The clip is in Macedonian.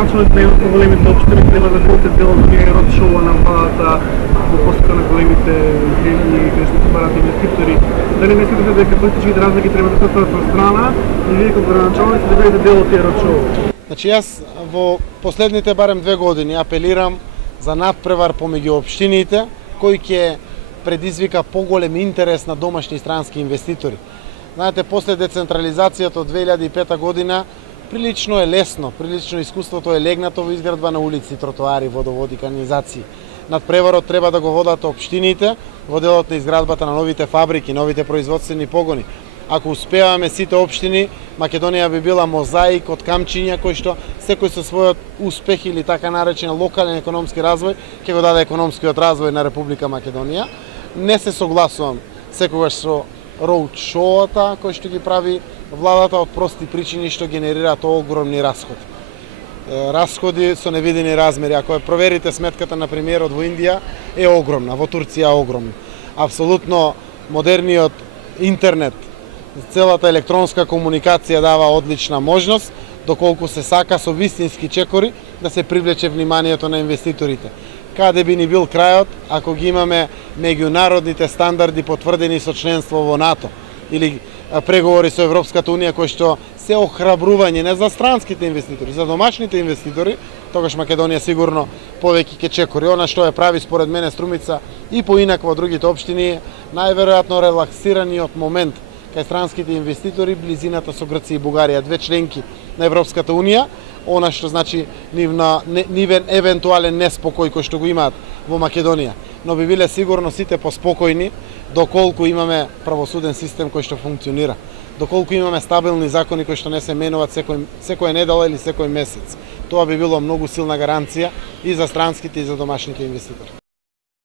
градоначалник на едно големите општини треба да колте дел од оние родшоуа на владата во посета на големите земји каде што се барат инвеститори. Дали не мислите дека политичките разлики треба да се остават на страна и вие како градоначалници да бидете дел од тие родшоуа? Значи јас во последните барем 2 години апелирам за надпревар помеѓу општините кој ќе предизвика поголем интерес на домашни и странски инвеститори. Знаете, после децентрализацијата од 2005 година прилично е лесно, прилично искуството е легнато во изградба на улици, тротоари, водоводи, канализации. Надпреварот треба да го водат општините во делот на изградбата на новите фабрики, новите производствени погони. Ако успеаваме сите општини, Македонија би била мозаик од камчиња кој што секој со својот успех или така наречен локален економски развој ќе го даде економскиот развој на Република Македонија. Не се согласувам секогаш со роуд-шоуата кој што ги прави владата од прости причини што генерираат огромни расходи. Расходи со невидени размери. Ако ја проверите сметката на премиерот во Индија е огромна, во Турција е огромна. Апсолутно модерниот интернет, целата електронска комуникација дава одлична можност, доколку се сака со вистински чекори да се привлече вниманието на инвеститорите. Каде би ни бил крајот ако ги имаме меѓународните стандарди потврдени со членство во НАТО или преговори со Европската унија кои што се охрабрување не за странските инвеститори, за домашните инвеститори, тогаш Македонија сигурно повеќе ќе чекори. Она што ја прави според мене Струмица и поинак во другите општини, најверојатно релаксираниот момент кај странските инвеститори близината со Грција и Бугарија, две членки на Европската унија, она што значи нивен евентуален неспокој кој што го имаат во Македонија. Но би биле сигурно сите поспокојни доколку имаме правосуден систем кој што функционира, доколку имаме стабилни закони кои што не се менуваат секоја недела или секој месец. Тоа би било многу силна гаранција и за странските и за домашните инвеститори.